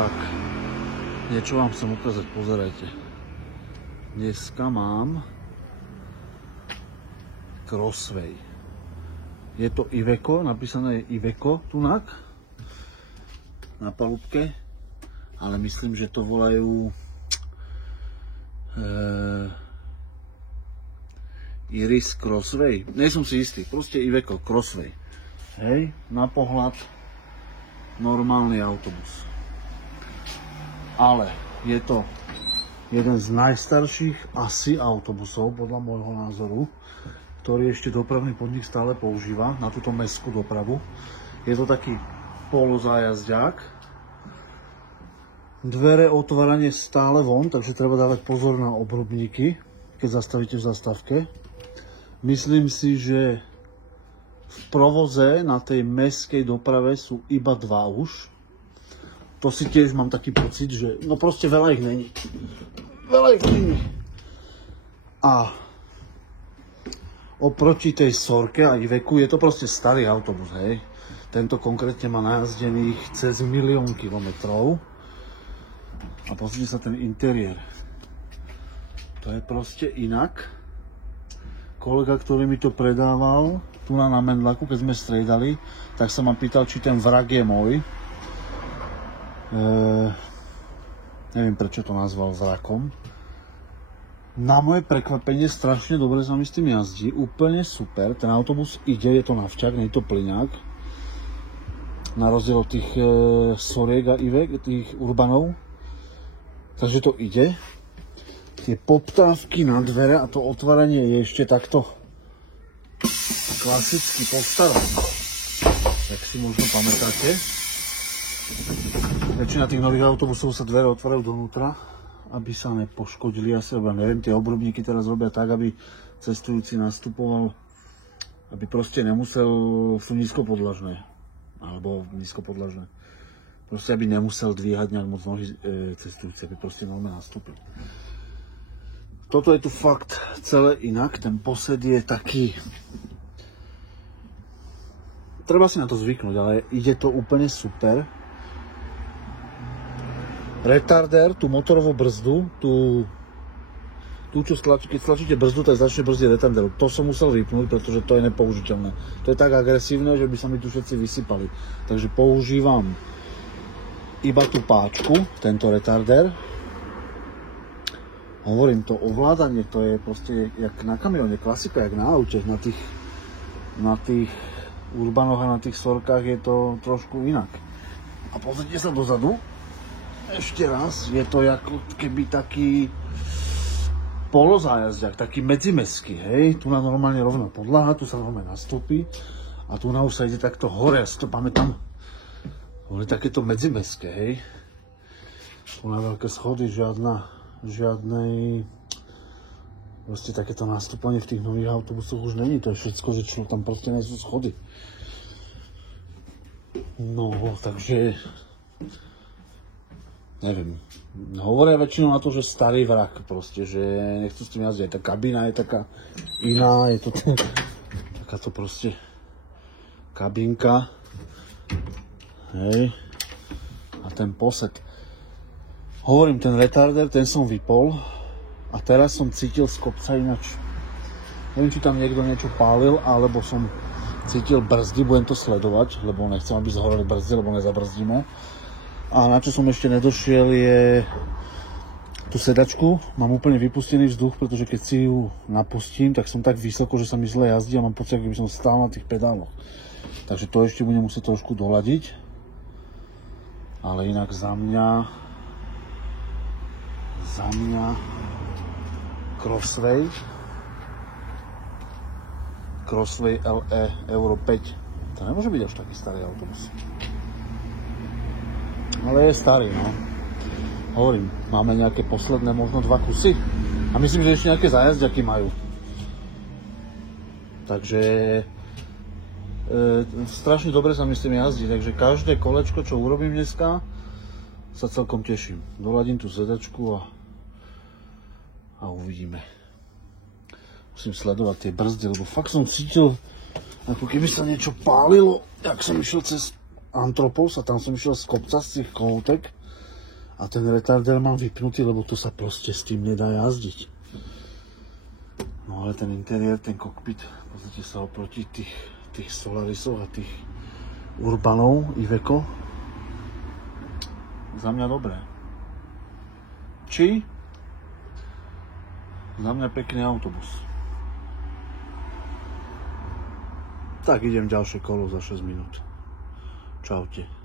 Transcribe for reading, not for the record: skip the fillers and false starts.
Tak, niečo vám chcem ukázať, pozerajte. Dneska mám Crossway. Je to Iveco, napísané je Iveco tunak na palubke, ale myslím, že to volajú Iris Crossway. Nie som si istý, proste Iveco Crossway. Hej, na pohľad normálny autobus. Ale je to jeden z najstarších asi autobusov, podľa môjho názoru, ktorý ešte dopravný podnik stále používa na túto mestskú dopravu. Je to taký polozájazďák. Dvere otváranie stále von, takže treba dávať pozor na obrubníky, keď zastavíte v zastávke. Myslím si, že v provoze na tej mestskej doprave sú iba dva už. To si tiež mám taký pocit, že no proste veľa ich není. Veľa ich není. A oproti tej Sorke a Iveku je to proste starý autobus, hej. Tento konkrétne má najazdených cez 1 000 000 kilometrov. A pozrite sa ten interiér. To je proste inak. Kolega, ktorý mi to predával tu na Mendlaku, keď sme striedali, tak sa ma pýtal, či ten vrak je môj. Neviem, prečo to nazval vrakom. Na moje prekvapenie strašne dobre sa mi s tým jazdí, úplne super. Ten autobus ide, je to navťak, nie je to plyňák. Na rozdiel od tých Soriek a Ivek, tých Urbanov. Takže to ide. Tie poptávky na dvere a to otváranie je ešte takto klasicky po starom. Tak si možno pamätáte. Väčšina tých nových autobusov sa dvere otvárajú donútra, aby sa nepoškodili. Ja si neviem, tie obrubníky teraz robia tak, aby cestujúci nastupoval, aby proste nemusel, sú nízkopodlažné, alebo nízkopodlažné. Proste, aby nemusel dvíhať nejak moc nohy cestujúci, aby proste normálne nastúpil. Toto je tu fakt celé inak, ten posed je taký... Treba si na to zvyknúť, ale ide to úplne super. Retardér, tú motorovú brzdu, tú čo keď stlačíte brzdu, tak začne brzdiť retardér. To som musel vypnúť, pretože to je nepoužiteľné. To je tak agresívne, že by sa mi tu všetci vysypali. Takže používam iba tú páčku, tento retardér. Hovorím, to ovládanie, to je proste jak na kamióne, klasika, jak na aute, na tých Urbanoch a na tých Sorkách je to trošku inak. A pozrite sa dozadu. Ešte raz, je to ako keby taký polozájazďak, taký medzimestský, hej. Tu na normálne rovná podlaha, tu sa normálne nastúpi a tu na už sa ide takto hore, ja si to pamätám. Boli takéto medzimestské, hej. Tu na veľké schody, žiadnej proste takéto nastúpanie v tých nových autobusoch už není, to je všetko, že čo tam proste nie sú schody. No, takže neviem, hovoria väčšinou na to, že starý vrak proste, že nechcú s tým jazdiť, aj tá kabína je taká iná, je to takáto proste kabínka, hej, a ten posed. Hovorím, ten retardér, ten som vypol a teraz som cítil z kopca ináč, neviem, či tam niekto niečo pálil, alebo som cítil brzdy, budem to sledovať, lebo nechcem, aby zhoreli brzdy, lebo nezabrzdíme. A na čo som ešte nedošiel je tú sedačku. Mám úplne vypustený vzduch, pretože keď si ju napustím, tak som tak vysoko, že sa mi zle jazdí a mám pocit, že by som stál na tých pedáloch. Takže to ešte budem musieť trošku doľadiť. Ale inak za mňa Crossway LE Euro 5. To nemôže byť až taký starý autobus. Ale je starý, no. Hovorím, máme nejaké posledné možno 2 kusy. A myslím, že ešte nejaké zájazďaky majú. Takže strašne dobre sa mi s tým jazdí. Takže každé kolečko, čo urobím dneska, sa celkom teším. Doladím tú sedačku a uvidíme. Musím sledovať tie brzdy, lebo fakt som cítil, ako keby sa niečo pálilo, jak som išiel cez Antropos a tam som išiel z kopca z tých kohútek A ten retarder mám vypnutý, lebo to sa proste s tým nedá jazdiť. No ale ten interiér, ten kokpit, pozrite sa oproti tých Solarisov a tých Urbanov, Iveco. Za mňa dobré. Či? Za mňa pekný autobus. Tak idem ďalšie kolo za 6 minút. Čaute.